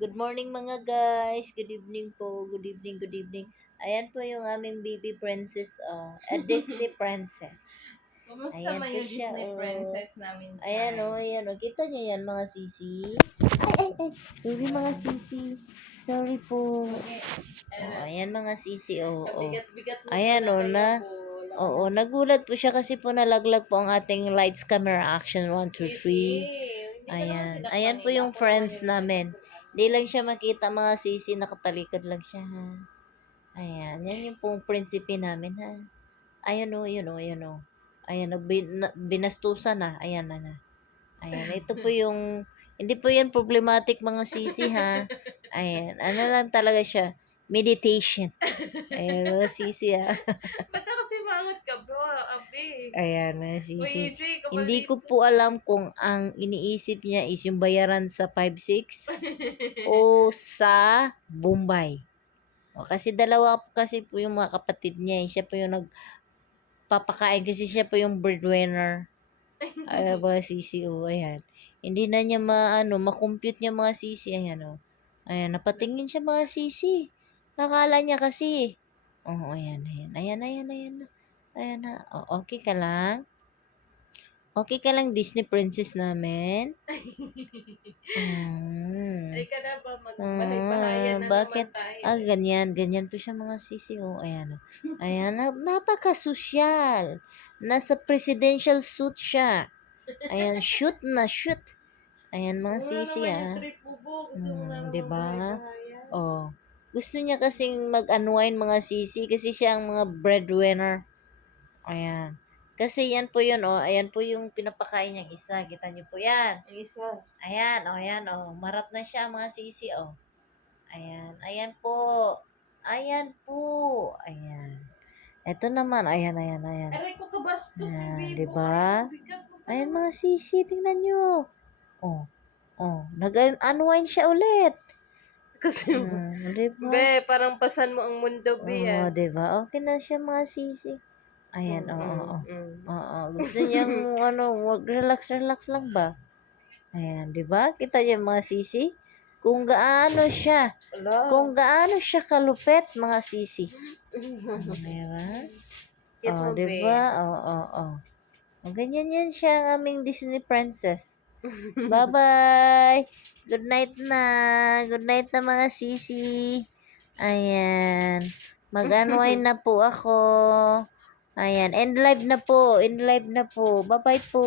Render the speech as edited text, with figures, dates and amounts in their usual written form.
Good morning mga guys. Good evening po. Good evening, good evening. Ayan po yung aming baby princess, a Disney princess. Kumusta Ayan man po yung siya, Disney princess namin Ayan dyan? ayan Kita niyo yan mga sisi. Ay. Baby mga sisi. Sorry po. Ayan mga sisi, Kabigat-bigat mo Ayan pala kayo na. po. Nagulat po siya kasi po nalaglag po ang ating lights, camera, action, 1, 2, 3. Ayan po yung friends namin. Di lang siya makita mga sisi, nakatalikod lang siya ha. Ayan, yan yung pong prinsipe namin ha. Ayan yun o. Ayan, binastusan na. Ayan na. Ayan, ito po yung, hindi po yan problematic mga sisi ha. Ayan, ano lang talaga siya, meditation. Ayan mga sisi ha. Ba't kasi mangot ka bro, abi? Ayan mga sisi. Easy, Hindi kapalit. ko po alam kung ang iniisip niya is yung bayaran sa 5-6 o sa Bombay. Kasi dalawa kasi po yung mga kapatid niya. Siya po yung nagpapakain kasi siya po yung breadwinner. Ay, mga sisi, ayan. Hindi na niya makompute niya mga sisi, ayan, Ayan, napatingin siya mga sisi. Nakala niya kasi. Ayan. Ayan na. Okay ka lang? Okay ka lang, Disney princess namin? Ay ka na ba, magbahay-bahayan na Bakit? naman tayo. Ganyan po siya mga sisi. Ayan. Ayan, napaka-sosyal. Nasa presidential suit siya. Ayan, shoot na shoot. Ayan mga sisi naman yung trip mo, Bo. Gusto mo na naman diba? magbahay-bahayan. Gusto niya kasing mag-unwind mga sisi kasi siya ang mga breadwinner. Ayan. Kasi yan po yun, ayan po yung pinapakain niyang isa. Kita niyo po yan. Isa. Ayan, marap na siya mga sisi, Ayan po. Ayan. Ito naman, ayan. Aray ko kabastos, Ayan, baby. diba? Bigat mo pa. Ayan mga sisi, tingnan nyo. Nag-unwind siya ulit. Kasi, Diba? be, parang pasan mo ang mundo, be. Diba? Okay na siya mga sisi. Ayan, Gusto niyang, mag-relax lang ba? Ayan, diba? Kita niyo mga sisi? Kung gaano siya kalupet, mga sisi. Diba? Diba? Ganyan yan siya ang aming Disney princess. Bye-bye! Good night na. Good night na mga sisi. Ayan. Mag-unwind na po ako. Ayan. End live na po. Bye-bye po.